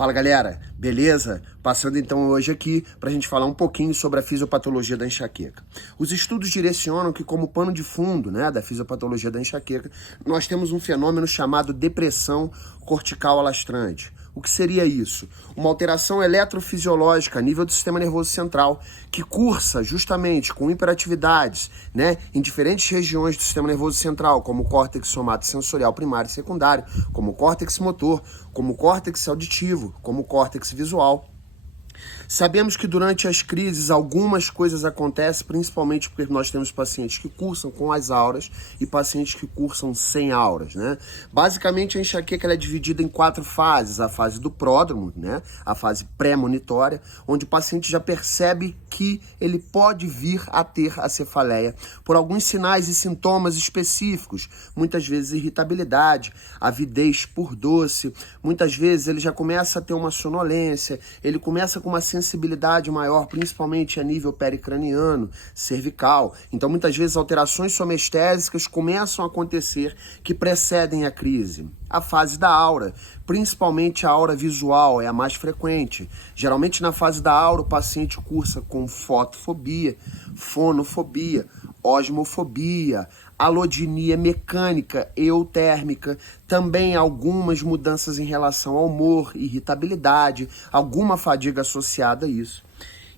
Fala galera, beleza? Passando então hoje aqui para a gente falar um pouquinho sobre a fisiopatologia da enxaqueca. Os estudos direcionam que como pano de fundo da fisiopatologia da enxaqueca, nós temos um fenômeno chamado depressão cortical alastrante. O que seria isso? Uma alteração eletrofisiológica a nível do sistema nervoso central, que cursa justamente com hiperatividades em diferentes regiões do sistema nervoso central, como o córtex somatosensorial primário e secundário, como o córtex motor, como o córtex auditivo, como o córtex visual. Sabemos que durante as crises algumas coisas acontecem, principalmente porque nós temos pacientes que cursam com as auras e pacientes que cursam sem auras, Basicamente a enxaqueca ela é dividida em 4 fases: a fase do pródromo, a fase pré-monitória, onde o paciente já percebe que ele pode vir a ter a cefaleia por alguns sinais e sintomas específicos, muitas vezes irritabilidade, avidez por doce, muitas vezes ele já começa a ter uma sonolência, ele começa com uma sensibilidade maior, principalmente a nível pericraniano, cervical. Então, muitas vezes, alterações somestésicas começam a acontecer que precedem a crise. A fase da aura, principalmente a aura visual, é a mais frequente. Geralmente, na fase da aura, o paciente cursa com fotofobia, fonofobia, osmofobia, alodinia mecânica, eutérmica, também algumas mudanças em relação ao humor, irritabilidade, alguma fadiga associada a isso.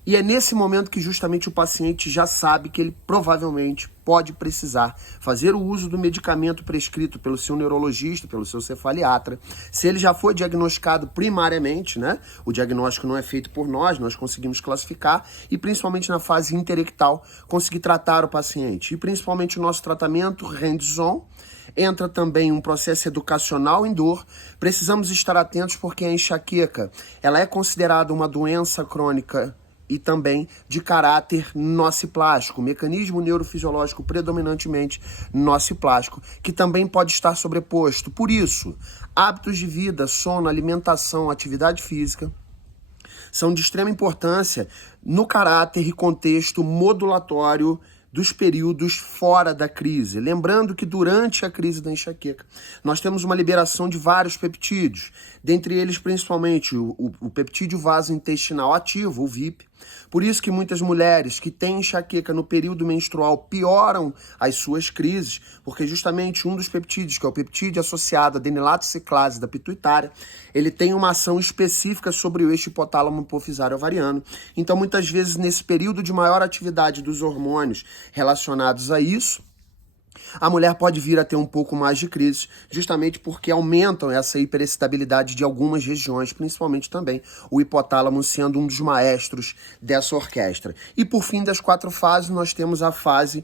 E é nesse momento que justamente o paciente já sabe que ele provavelmente pode precisar fazer o uso do medicamento prescrito pelo seu neurologista, pelo seu cefaliatra. Se ele já foi diagnosticado primariamente, o diagnóstico não é feito por nós conseguimos classificar e principalmente na fase interectal conseguir tratar o paciente. E principalmente o nosso tratamento hands-on. Entra também um processo educacional em dor. Precisamos estar atentos porque a enxaqueca ela é considerada uma doença crônica e também de caráter nociplástico, mecanismo neurofisiológico predominantemente nociplástico, que também pode estar sobreposto. Por isso, hábitos de vida, sono, alimentação, atividade física são de extrema importância no caráter e contexto modulatório dos períodos fora da crise. Lembrando que durante a crise da enxaqueca, nós temos uma liberação de vários peptídeos, dentre eles principalmente o peptídeo vasointestinal ativo, o VIP. Por isso que muitas mulheres que têm enxaqueca no período menstrual pioram as suas crises, porque justamente um dos peptídeos, que é o peptídeo associado à adenilato ciclase da pituitária, ele tem uma ação específica sobre o eixo hipotálamo hipofisário ovariano. Então, muitas vezes, nesse período de maior atividade dos hormônios relacionados a isso, a mulher pode vir a ter um pouco mais de crise, justamente porque aumentam essa hiperexcitabilidade de algumas regiões, principalmente também o hipotálamo sendo um dos maestros dessa orquestra. E por fim das 4 fases, nós temos a fase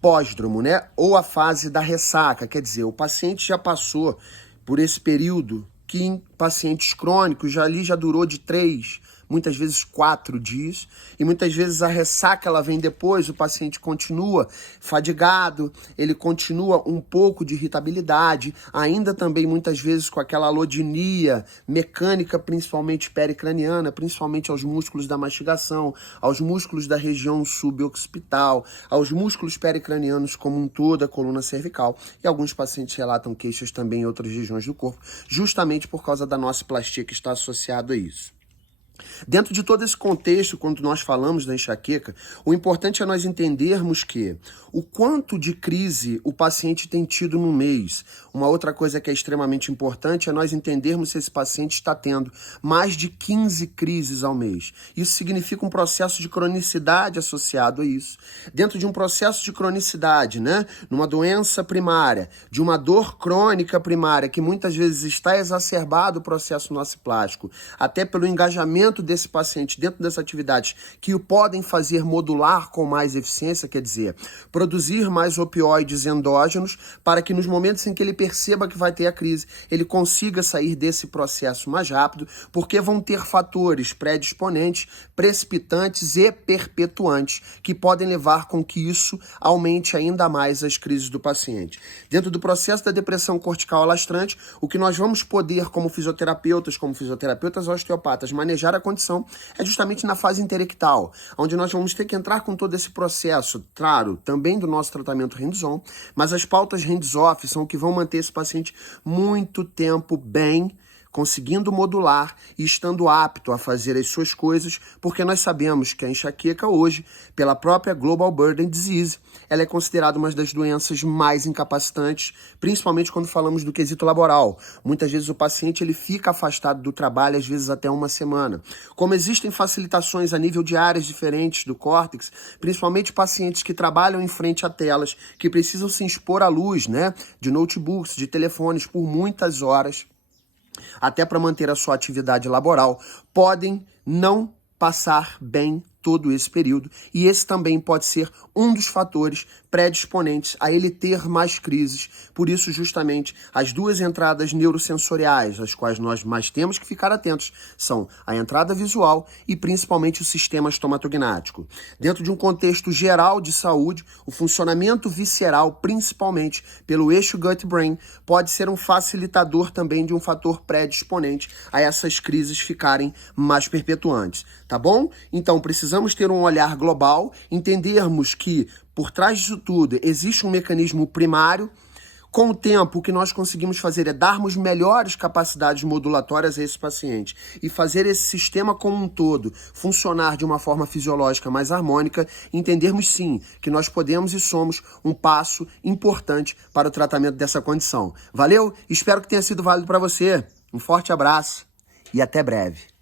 pós-dromo, ou a fase da ressaca, quer dizer, o paciente já passou por esse período que em pacientes crônicos já durou de 3, muitas vezes 4 dias, e muitas vezes a ressaca ela vem depois, o paciente continua fadigado, ele continua um pouco de irritabilidade, ainda também muitas vezes com aquela alodinia mecânica, principalmente pericraniana, principalmente aos músculos da mastigação, aos músculos da região suboccipital, aos músculos pericranianos como um todo, a coluna cervical, e alguns pacientes relatam queixas também em outras regiões do corpo, justamente por causa da nociplastia que está associado a isso. Dentro de todo esse contexto, quando nós falamos da enxaqueca, o importante é nós entendermos que o quanto de crise o paciente tem tido no mês. Uma outra coisa que é extremamente importante é nós entendermos se esse paciente está tendo mais de 15 crises ao mês. Isso significa um processo de cronicidade associado a isso. Dentro de um processo de cronicidade, numa doença primária, de uma dor crônica primária, que muitas vezes está exacerbado o processo nociplástico, até pelo engajamento desse paciente dentro dessas atividades que o podem fazer modular com mais eficiência, quer dizer, produzir mais opioides endógenos para que nos momentos em que ele perceba que vai ter a crise, ele consiga sair desse processo mais rápido, porque vão ter fatores predisponentes, precipitantes e perpetuantes que podem levar com que isso aumente ainda mais as crises do paciente. Dentro do processo da depressão cortical alastrante, o que nós vamos poder, como fisioterapeutas osteopatas, manejar a condição é justamente na fase interectal, onde nós vamos ter que entrar com todo esse processo, claro, também do nosso tratamento hands-on, mas as pautas hands-off são o que vão manter esse paciente muito tempo bem, conseguindo modular e estando apto a fazer as suas coisas, porque nós sabemos que a enxaqueca hoje, pela própria Global Burden Disease, ela é considerada uma das doenças mais incapacitantes, principalmente quando falamos do quesito laboral. Muitas vezes o paciente ele fica afastado do trabalho, às vezes até uma semana. Como existem facilitações a nível de áreas diferentes do córtex, principalmente pacientes que trabalham em frente a telas, que precisam se expor à luz, né, de notebooks, de telefones por muitas horas, até para manter a sua atividade laboral, podem não passar bem todo esse período, e esse também pode ser um dos fatores predisponentes a ele ter mais crises. Por isso, justamente, as duas entradas neurosensoriais, as quais nós mais temos que ficar atentos, são a entrada visual e principalmente o sistema estomatognático. Dentro de um contexto geral de saúde, o funcionamento visceral, principalmente pelo eixo gut-brain, pode ser um facilitador também de um fator predisponente a essas crises ficarem mais perpetuantes, tá bom? Então, precisamos ter um olhar global, entendermos que por trás disso tudo existe um mecanismo primário. Com o tempo, o que nós conseguimos fazer é darmos melhores capacidades modulatórias a esse paciente e fazer esse sistema como um todo funcionar de uma forma fisiológica mais harmônica, entendermos sim que nós podemos e somos um passo importante para o tratamento dessa condição. Valeu? Espero que tenha sido válido para você. Um forte abraço e até breve.